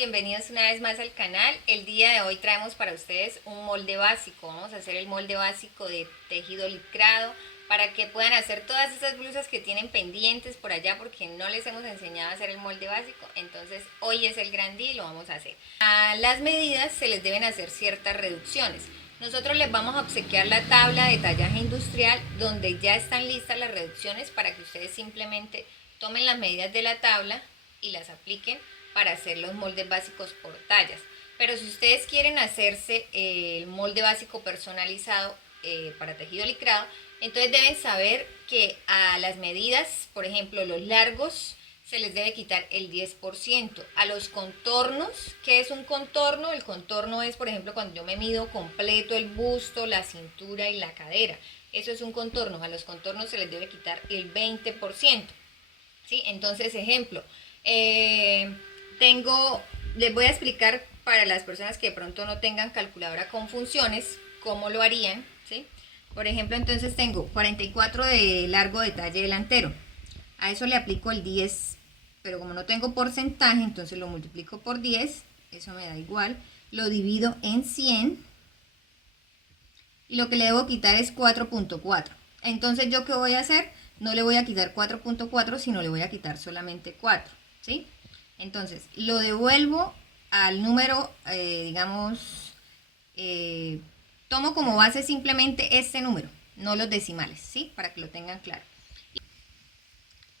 Bienvenidos una vez más al canal. El día de hoy traemos para ustedes un molde básico. Vamos a hacer el molde básico de tejido licrado para que puedan hacer todas esas blusas que tienen pendientes por allá porque no les hemos enseñado a hacer el molde básico. Entonces hoy es el gran día y lo vamos a hacer. A las medidas se les deben hacer ciertas reducciones. Nosotros les vamos a obsequiar la tabla de tallaje industrial donde ya están listas las reducciones para que ustedes simplemente tomen las medidas de la tabla y las apliquen para hacer los moldes básicos por tallas. Pero si ustedes quieren hacerse el molde básico personalizado para tejido licrado, entonces deben saber que a las medidas, por ejemplo, los largos, se les debe quitar el 10%. A los contornos, ¿qué es un contorno? El contorno es, por ejemplo, cuando yo me mido completo el busto, la cintura y la cadera. Eso es un contorno. A los contornos se les debe quitar el 20%. ¿Sí? Entonces, ejemplo, les voy a explicar para las personas que de pronto no tengan calculadora con funciones, cómo lo harían, ¿sí? Por ejemplo, entonces tengo 44 de largo de talle delantero. A eso le aplico el 10, pero como no tengo porcentaje, entonces lo multiplico por 10, eso me da igual. Lo divido en 100 y lo que le debo quitar es 4.4. Entonces, ¿yo qué voy a hacer? No le voy a quitar 4.4, sino le voy a quitar solamente 4, ¿sí? Entonces, lo devuelvo al número, tomo como base simplemente este número, no los decimales, ¿sí? Para que lo tengan claro.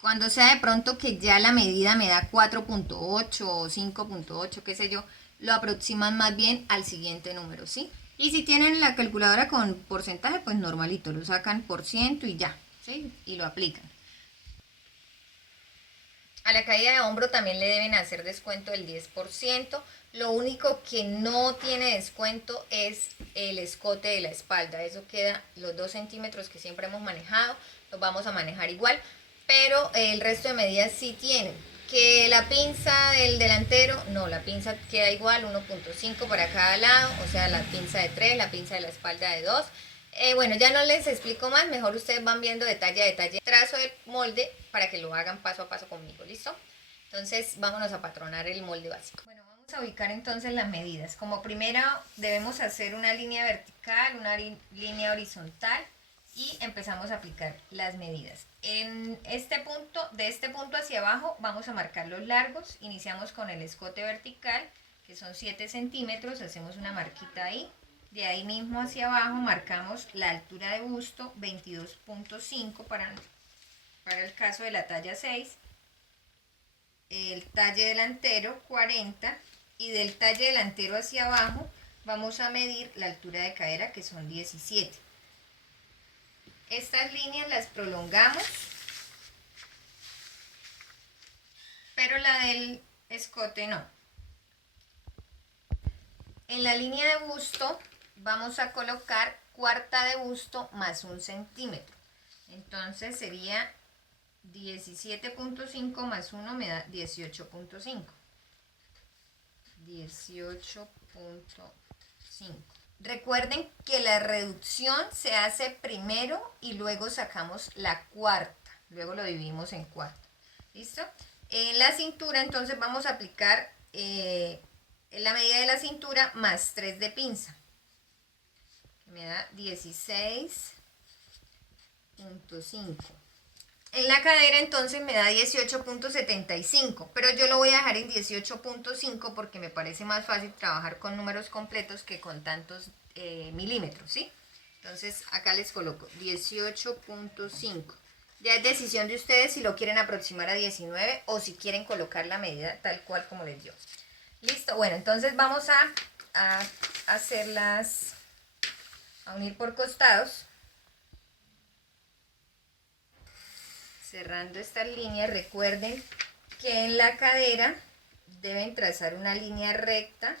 Cuando sea de pronto que ya la medida me da 4.8 o 5.8, qué sé yo, lo aproximan más bien al siguiente número, ¿sí? Y si tienen la calculadora con porcentaje, pues normalito, lo sacan por ciento y ya, ¿sí? Y lo aplican. A la caída de hombro también le deben hacer descuento del 10%. Lo único que no tiene descuento es el escote de la espalda. Eso queda los 2 centímetros que siempre hemos manejado, los vamos a manejar igual. Pero el resto de medidas sí tienen. Que la pinza del delantero, no, la pinza queda igual, 1.5 para cada lado, o sea, la pinza de 3, la pinza de la espalda de 2. Bueno, ya no les explico más, mejor ustedes van viendo detalle a detalle. Trazo el molde para que lo hagan paso a paso conmigo, ¿listo? Entonces, vámonos a patronar el molde básico. Bueno, vamos a ubicar entonces las medidas. Como primero debemos hacer una línea vertical, una línea horizontal y empezamos a aplicar las medidas. En este punto, de este punto hacia abajo, vamos a marcar los largos. Iniciamos con el escote vertical, que son 7 centímetros, hacemos una marquita ahí. De ahí mismo hacia abajo marcamos la altura de busto, 22.5 para el caso de la talla 6. El talle delantero, 40. Y del talle delantero hacia abajo vamos a medir la altura de cadera, que son 17. Estas líneas las prolongamos, pero la del escote no. En la línea de busto vamos a colocar cuarta de busto más 1 centímetro. Entonces sería 17.5 más 1 me da 18.5. 18.5. Recuerden que la reducción se hace primero y luego sacamos la cuarta. Luego lo dividimos en cuarta. ¿Listo? En la cintura entonces vamos a aplicar la medida de la cintura más 3 de pinza. Que me da 16.5. En la cadera entonces me da 18.75, pero yo lo voy a dejar en 18.5 porque me parece más fácil trabajar con números completos que con tantos milímetros, ¿sí? Entonces acá les coloco 18.5. Ya es decisión de ustedes si lo quieren aproximar a 19 o si quieren colocar la medida tal cual como les dio. Listo, bueno, entonces vamos a hacerlas, a unir por costados. Cerrando estas líneas, recuerden que en la cadera deben trazar una línea recta,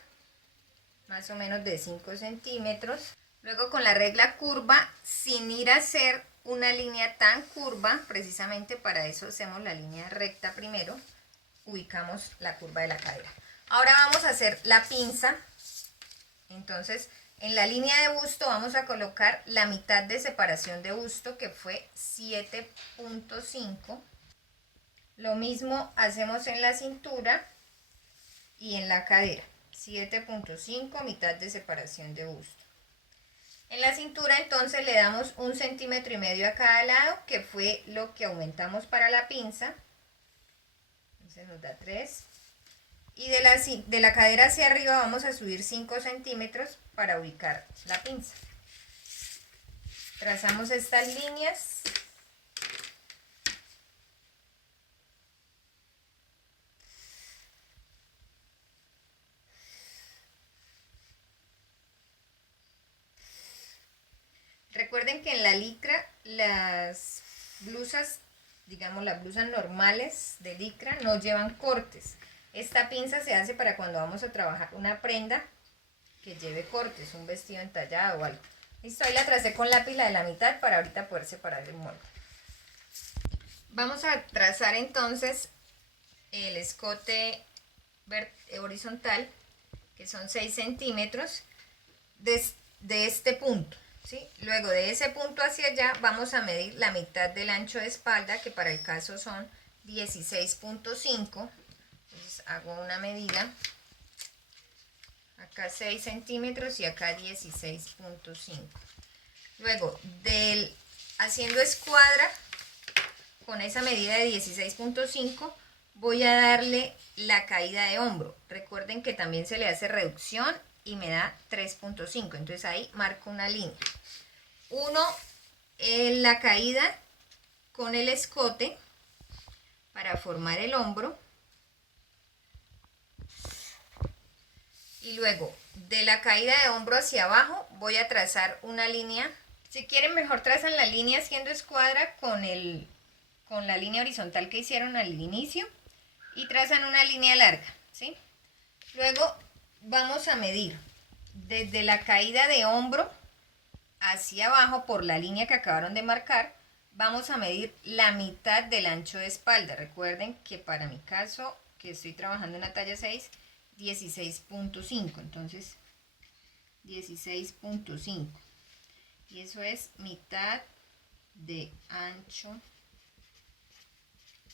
más o menos de 5 centímetros. Luego con la regla curva, sin ir a hacer una línea tan curva, precisamente para eso hacemos la línea recta primero, ubicamos la curva de la cadera. Ahora vamos a hacer la pinza. Entonces, en la línea de busto vamos a colocar la mitad de separación de busto, que fue 7.5. Lo mismo hacemos en la cintura y en la cadera 7.5, mitad de separación de busto. En la cintura entonces le damos 1,5 centímetros a cada lado, que fue lo que aumentamos para la pinza. Entonces nos da 3. Y de la cadera hacia arriba vamos a subir 5 centímetros para ubicar la pinza. Trazamos estas líneas. Recuerden que en la licra las blusas, digamos las blusas normales de licra, no llevan cortes. Esta pinza se hace para cuando vamos a trabajar una prenda que lleve cortes, un vestido entallado o algo. Listo, ahí la tracé con lápiz la de la mitad para ahorita poder separar el molde. Vamos a trazar entonces el escote horizontal, que son 6 centímetros de este punto, ¿sí? Luego de ese punto hacia allá vamos a medir la mitad del ancho de espalda, que para el caso son 16.5. Entonces hago una medida, acá 6 centímetros y acá 16.5. Luego haciendo escuadra con esa medida de 16.5 voy a darle la caída de hombro. Recuerden que también se le hace reducción y me da 3.5. Entonces ahí marco una línea. Uno en la caída con el escote para formar el hombro. Y luego de la caída de hombro hacia abajo voy a trazar una línea. Si quieren mejor trazan la línea haciendo escuadra con la línea horizontal que hicieron al inicio y trazan una línea larga, ¿sí? Luego vamos a medir desde la caída de hombro hacia abajo por la línea que acabaron de marcar. Vamos a medir la mitad del ancho de espalda. Recuerden que para mi caso, que estoy trabajando en la talla 6, 16.5, entonces 16.5, y eso es mitad de ancho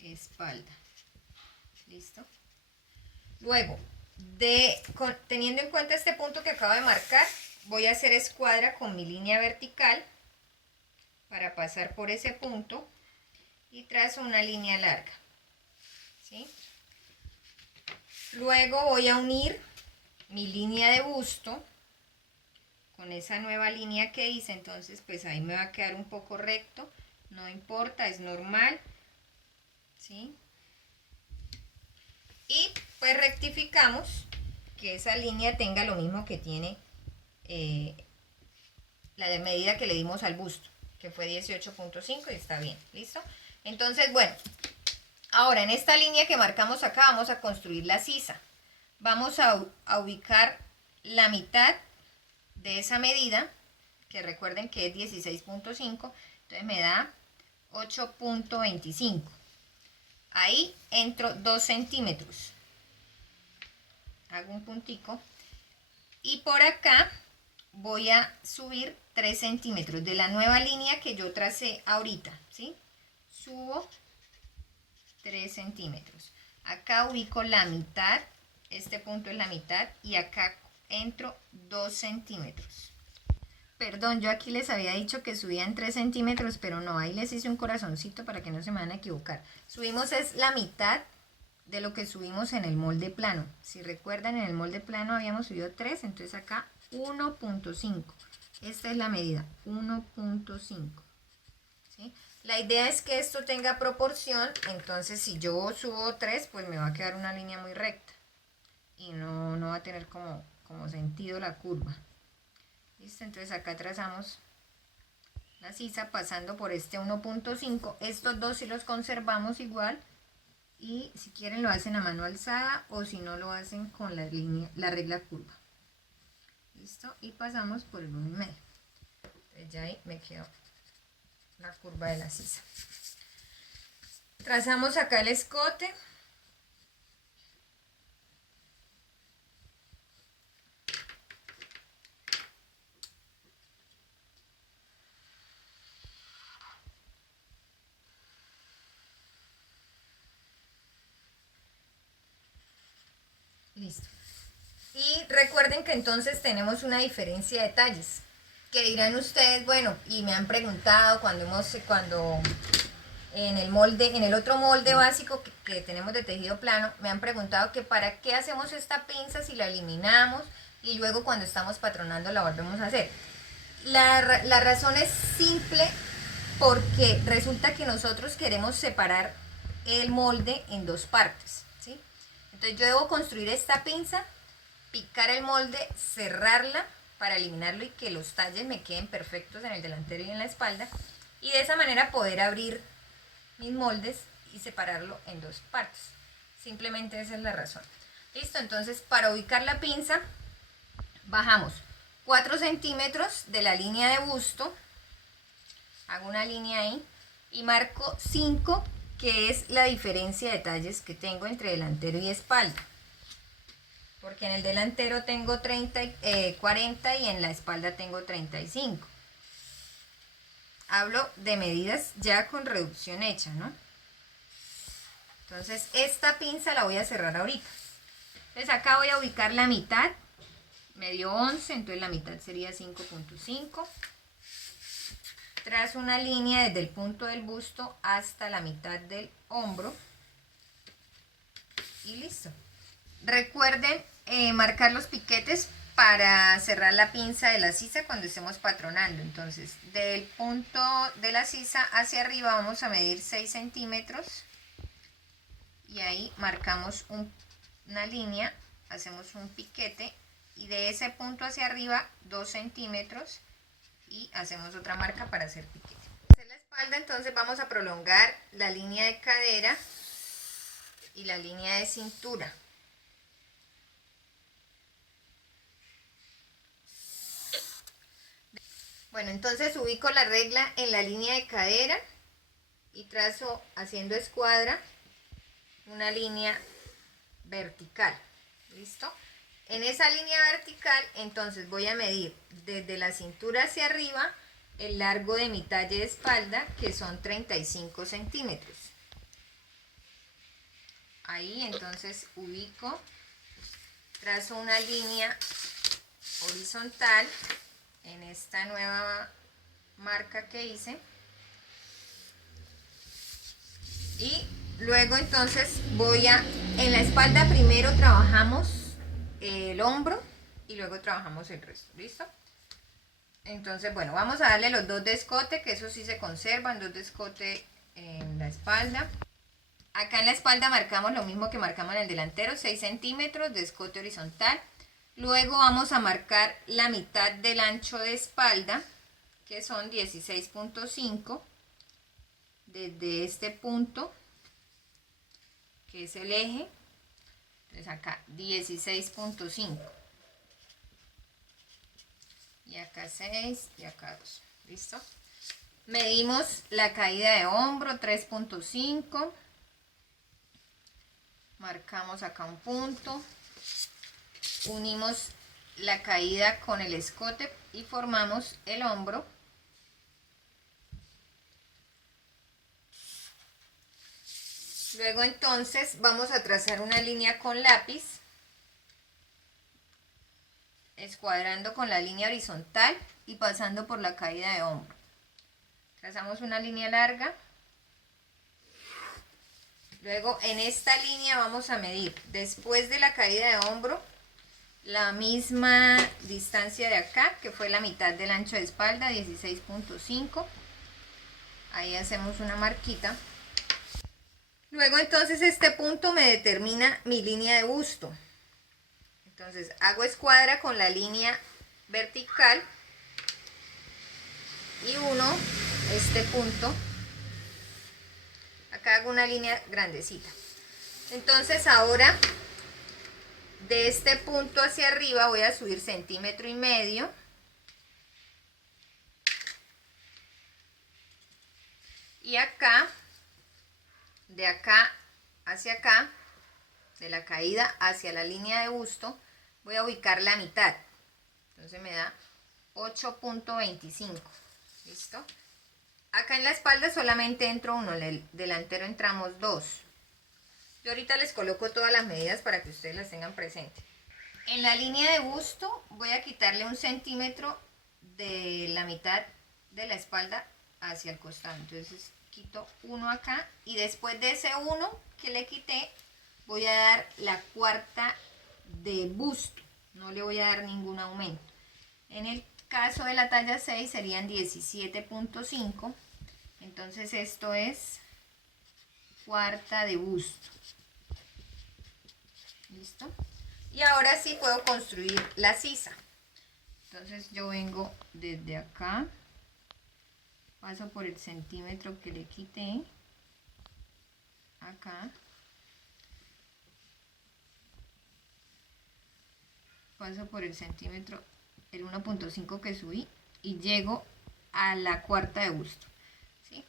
espalda. Listo. Luego teniendo en cuenta este punto que acabo de marcar, voy a hacer escuadra con mi línea vertical para pasar por ese punto y trazo una línea larga, ¿sí? Luego voy a unir mi línea de busto con esa nueva línea que hice, entonces pues ahí me va a quedar un poco recto, no importa, es normal, ¿sí? Y pues rectificamos que esa línea tenga lo mismo que tiene la de medida que le dimos al busto, que fue 18.5, y está bien, ¿listo? Entonces, bueno, ahora en esta línea que marcamos acá vamos a construir la sisa. Vamos a ubicar la mitad de esa medida, que recuerden que es 16.5, entonces me da 8.25. Ahí entro 2 centímetros, hago un puntico y por acá voy a subir 3 centímetros de la nueva línea que yo tracé ahorita, ¿sí? Subo 3 centímetros. Acá ubico la mitad, este punto es la mitad, y acá entro 2 centímetros. Perdón, yo aquí les había dicho que subían 3 centímetros, pero no, ahí les hice un corazoncito para que no se me van a equivocar. Subimos es la mitad de lo que subimos en el molde plano. Si recuerdan, en el molde plano habíamos subido 3, entonces acá 1.5. Esta es la medida, 1.5. ¿Sí? La idea es que esto tenga proporción, entonces si yo subo 3, pues me va a quedar una línea muy recta y no va a tener como sentido la curva. ¿Listo? Entonces acá trazamos la sisa pasando por este 1.5. Estos dos si los conservamos igual, y si quieren lo hacen a mano alzada o si no lo hacen con la regla curva. Listo, y pasamos por el 1,5. Entonces ya ahí me quedó la curva de la sisa. Trazamos acá el escote. Listo. Y recuerden que entonces tenemos una diferencia de talles. Que dirán ustedes, bueno, y me han preguntado cuando en el molde, en el otro molde básico que tenemos de tejido plano, me han preguntado que para qué hacemos esta pinza si la eliminamos y luego cuando estamos patronando la volvemos a hacer. La razón es simple porque resulta que nosotros queremos separar el molde en dos partes, ¿sí? Entonces yo debo construir esta pinza, picar el molde, cerrarla para eliminarlo y que los talles me queden perfectos en el delantero y en la espalda, y de esa manera poder abrir mis moldes y separarlo en dos partes. Simplemente esa es la razón. Listo, entonces para ubicar la pinza bajamos 4 centímetros de la línea de busto, hago una línea ahí y marco 5, que es la diferencia de talles que tengo entre delantero y espalda, porque en el delantero tengo 40 y en la espalda tengo 35. Hablo de medidas ya con reducción hecha, ¿no? Entonces esta pinza la voy a cerrar ahorita. Entonces acá voy a ubicar la mitad, me dio 11, entonces la mitad sería 5.5. Trazo una línea desde el punto del busto hasta la mitad del hombro y listo. Recuerden marcar los piquetes para cerrar la pinza de la sisa cuando estemos patronando. Entonces del punto de la sisa hacia arriba vamos a medir 6 centímetros y ahí marcamos una línea, hacemos un piquete y de ese punto hacia arriba 2 centímetros y hacemos otra marca para hacer piquete. En la espalda entonces vamos a prolongar la línea de cadera y la línea de cintura. Bueno, entonces ubico la regla en la línea de cadera y trazo, haciendo escuadra, una línea vertical. ¿Listo? En esa línea vertical entonces voy a medir desde la cintura hacia arriba el largo de mi talle de espalda, que son 35 centímetros. Ahí entonces ubico, trazo una línea horizontal en esta nueva marca que hice y luego entonces en la espalda primero trabajamos el hombro y luego trabajamos el resto. ¿Listo? Entonces bueno, vamos a darle los dos de escote, que eso sí se conservan, dos de escote en la espalda. Acá en la espalda marcamos lo mismo que marcamos en el delantero, 6 centímetros de escote horizontal. Luego vamos a marcar la mitad del ancho de espalda, que son 16.5, desde este punto, que es el eje. Entonces acá 16.5. Y acá 6 y acá 2. ¿Listo? Medimos la caída de hombro, 3.5. Marcamos acá un punto. Unimos la caída con el escote y formamos el hombro. Luego entonces vamos a trazar una línea con lápiz, escuadrando con la línea horizontal y pasando por la caída de hombro. Trazamos una línea larga. Luego en esta línea vamos a medir, después de la caída de hombro, la misma distancia de acá, que fue la mitad del ancho de espalda, 16.5. Ahí hacemos una marquita. Luego entonces este punto me determina mi línea de busto. Entonces hago escuadra con la línea vertical y uno este punto. Acá hago una línea grandecita. Entonces ahora de este punto hacia arriba voy a subir 1,5 centímetros. Y acá, de acá hacia acá, de la caída hacia la línea de busto, voy a ubicar la mitad. Entonces me da 8.25. ¿Listo? Acá en la espalda solamente entro uno, en el delantero entramos 2. Yo ahorita les coloco todas las medidas para que ustedes las tengan presentes. En la línea de busto voy a quitarle 1 centímetro de la mitad de la espalda hacia el costado. Entonces quito 1 acá y después de ese 1 que le quité voy a dar la cuarta de busto. No le voy a dar ningún aumento. En el caso de la talla 6 serían 17.5. Entonces esto es cuarta de busto. ¿Listo? Y ahora sí puedo construir la sisa. Entonces yo vengo desde acá, paso por el centímetro que le quité, acá, paso por el centímetro, el 1.5 que subí y llego a la cuarta de busto. ¿Sí?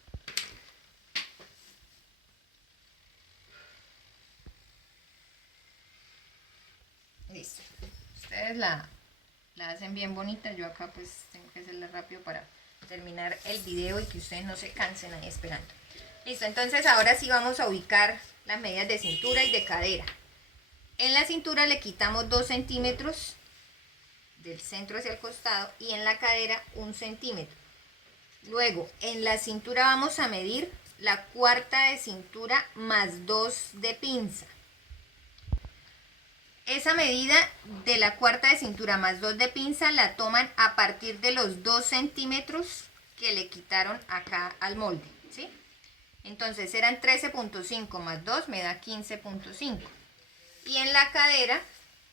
Listo. Ustedes la hacen bien bonita. Yo acá pues tengo que hacerla rápido para terminar el video y que ustedes no se cansen ahí esperando. Listo, entonces ahora sí vamos a ubicar las medidas de cintura y de cadera. En la cintura le quitamos 2 centímetros del centro hacia el costado y en la cadera 1 centímetro. Luego en la cintura vamos a medir la cuarta de cintura más 2 de pinza. Esa medida de la cuarta de cintura más 2 de pinza la toman a partir de los 2 centímetros que le quitaron acá al molde, ¿sí? Entonces eran 13.5 más 2 me da 15.5. Y en la cadera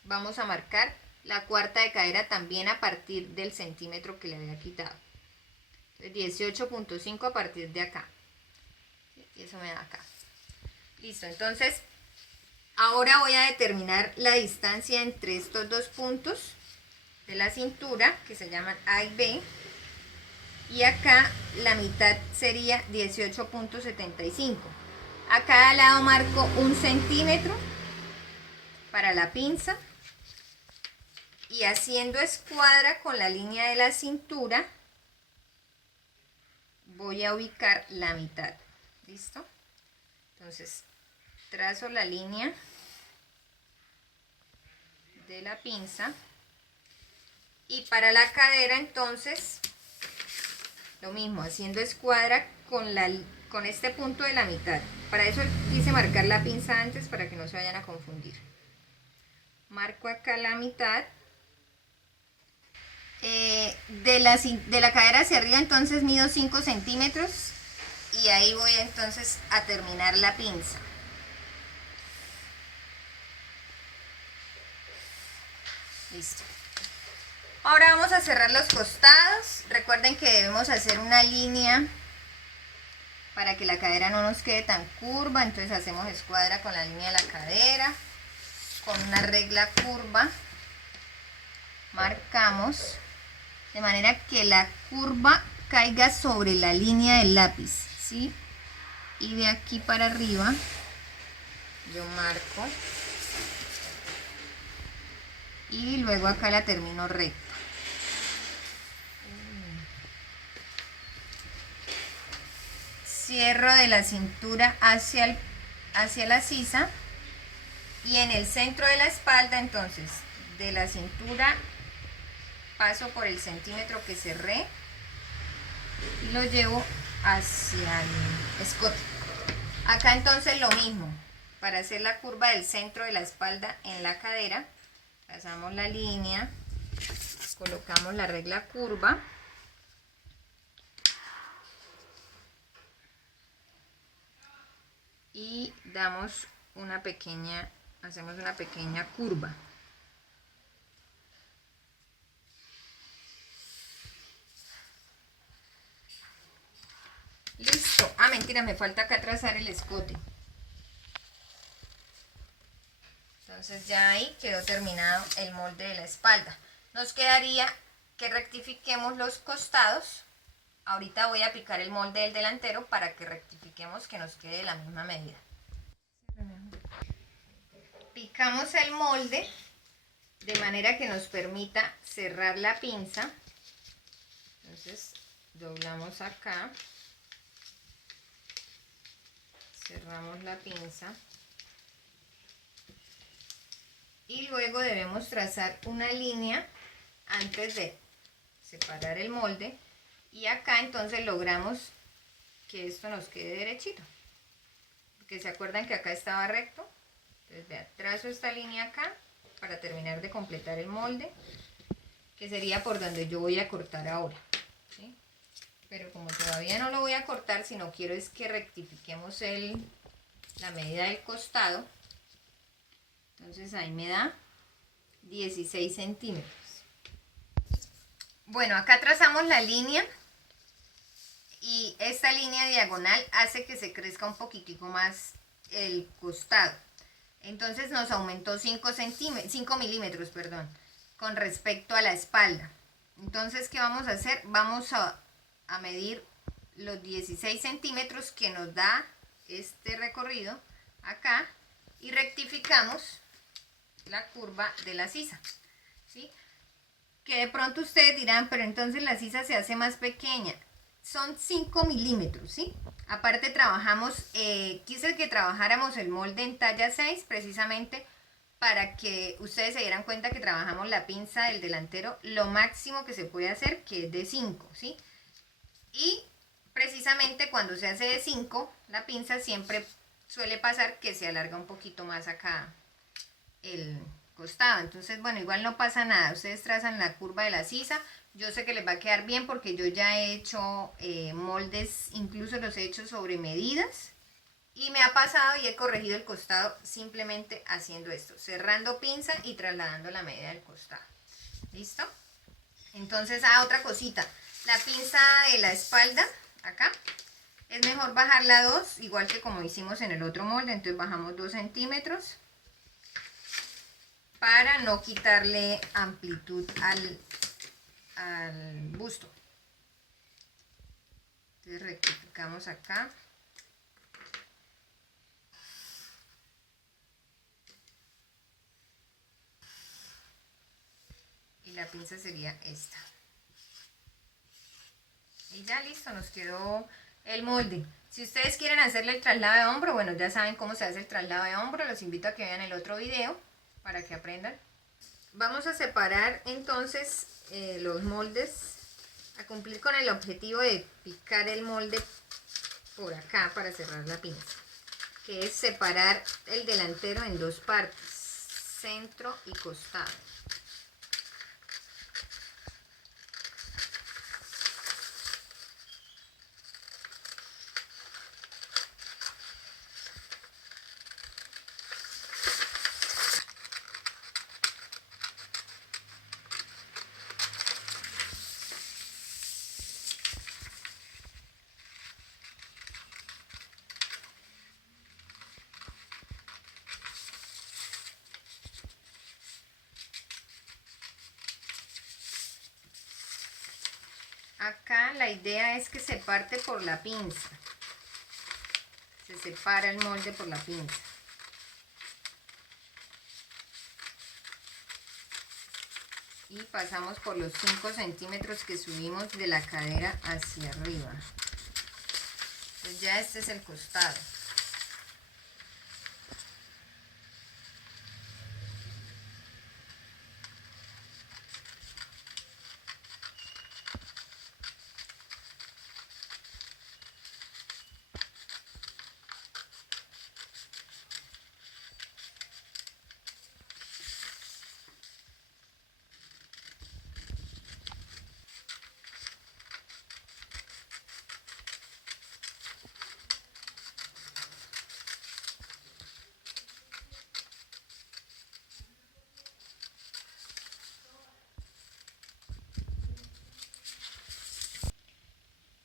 vamos a marcar la cuarta de cadera también a partir del centímetro que le había quitado. Entonces 18.5 a partir de acá. Y eso me da acá. Listo, entonces ahora voy a determinar la distancia entre estos dos puntos de la cintura, que se llaman A y B. Y acá la mitad sería 18.75. A cada lado marco 1 centímetro para la pinza. Y haciendo escuadra con la línea de la cintura, voy a ubicar la mitad. ¿Listo? Entonces trazo la línea de la pinza y para la cadera entonces lo mismo, haciendo escuadra con este punto de la mitad. Para eso quise marcar la pinza antes para que no se vayan a confundir. Marco acá la mitad. De la cadera hacia arriba entonces mido 5 centímetros y ahí voy entonces a terminar la pinza. Listo. Ahora vamos a cerrar los costados. Recuerden que debemos hacer una línea para que la cadera no nos quede tan curva. Entonces hacemos escuadra con la línea de la cadera, con una regla curva. Marcamos de manera que la curva caiga sobre la línea del lápiz, ¿sí? Y de aquí para arriba yo marco y luego acá la termino recta. Cierro de la cintura hacia la sisa y en el centro de la espalda, entonces de la cintura paso por el centímetro que cerré y lo llevo hacia el escote. Acá entonces lo mismo, para hacer la curva del centro de la espalda en la cadera, trazamos la línea, colocamos la regla curva y damos hacemos una pequeña curva. Listo. Ah, mentira, me falta acá trazar el escote. Entonces ya ahí quedó terminado el molde de la espalda. Nos quedaría que rectifiquemos los costados. Ahorita voy a aplicar el molde del delantero para que rectifiquemos que nos quede la misma medida. Picamos el molde de manera que nos permita cerrar la pinza. Entonces doblamos acá. Cerramos la pinza y luego debemos trazar una línea antes de separar el molde, y acá entonces logramos que esto nos quede derechito, porque se acuerdan que acá estaba recto. Entonces vean, trazo esta línea acá para terminar de completar el molde, que sería por donde yo voy a cortar ahora, ¿sí? Pero como todavía no lo voy a cortar, si no quiero es que rectifiquemos la medida del costado. Entonces ahí me da 16 centímetros. Bueno, acá trazamos la línea y esta línea diagonal hace que se crezca un poquitico más el costado. Entonces nos aumentó 5 milímetros, perdón, con respecto a la espalda. Entonces, ¿qué vamos a hacer? Vamos a medir los 16 centímetros que nos da este recorrido acá y rectificamos la curva de la sisa, ¿sí? Que de pronto ustedes dirán, pero entonces la sisa se hace más pequeña. Son 5 milímetros, ¿sí? Aparte trabajamos, quise que trabajáramos el molde en talla 6 precisamente para que ustedes se dieran cuenta que trabajamos la pinza del delantero lo máximo que se puede hacer, que es de 5, ¿sí? Y precisamente cuando se hace de 5, la pinza siempre suele pasar que se alarga un poquito más acá el costado. Entonces, bueno, igual no pasa nada. Ustedes trazan la curva de la sisa. Yo sé que les va a quedar bien porque yo ya he hecho moldes, incluso los he hecho sobre medidas. Y me ha pasado y he corregido el costado simplemente haciendo esto, cerrando pinza y trasladando la medida del costado. ¿Listo? Entonces, otra cosita. La pinza de la espalda, acá, es mejor bajarla 2, igual que como hicimos en el otro molde. Entonces bajamos 2 centímetros para no quitarle amplitud al busto. Entonces rectificamos acá. Y la pinza sería esta. Y ya listo, nos quedó el molde. Si ustedes quieren hacerle el traslado de hombro, bueno, ya saben cómo se hace el traslado de hombro. Los invito a que vean el otro video para que aprendan. Vamos a separar entonces los moldes, a cumplir con el objetivo de picar el molde por acá para cerrar la pinza, que es separar el delantero en dos partes, centro y costado. Acá la idea es que se parte por la pinza, se separa el molde por la pinza. Y pasamos por los 5 centímetros que subimos de la cadera hacia arriba. Entonces ya este es el costado.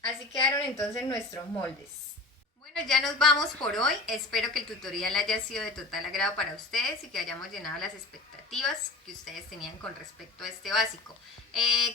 Así quedaron entonces nuestros moldes. Bueno, ya nos vamos por hoy. Espero que el tutorial haya sido de total agrado para ustedes y que hayamos llenado las expectativas que ustedes tenían con respecto a este básico.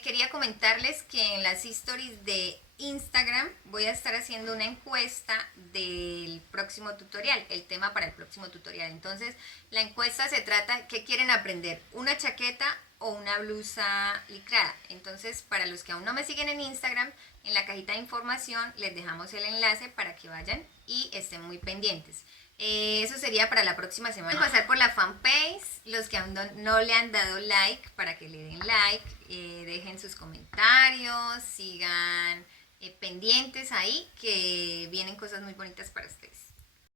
Quería comentarles que en las stories de Instagram voy a estar haciendo una encuesta del próximo tutorial, el tema para el próximo tutorial. Entonces, la encuesta se trata, ¿qué quieren aprender? ¿Una chaqueta o una blusa licrada? Entonces, para los que aún no me siguen en Instagram, en la cajita de información les dejamos el enlace para que vayan y estén muy pendientes. Eso sería para la próxima semana. Voy a pasar por la fanpage, los que aún no le han dado like, para que le den like, dejen sus comentarios, sigan pendientes ahí, que vienen cosas muy bonitas para ustedes.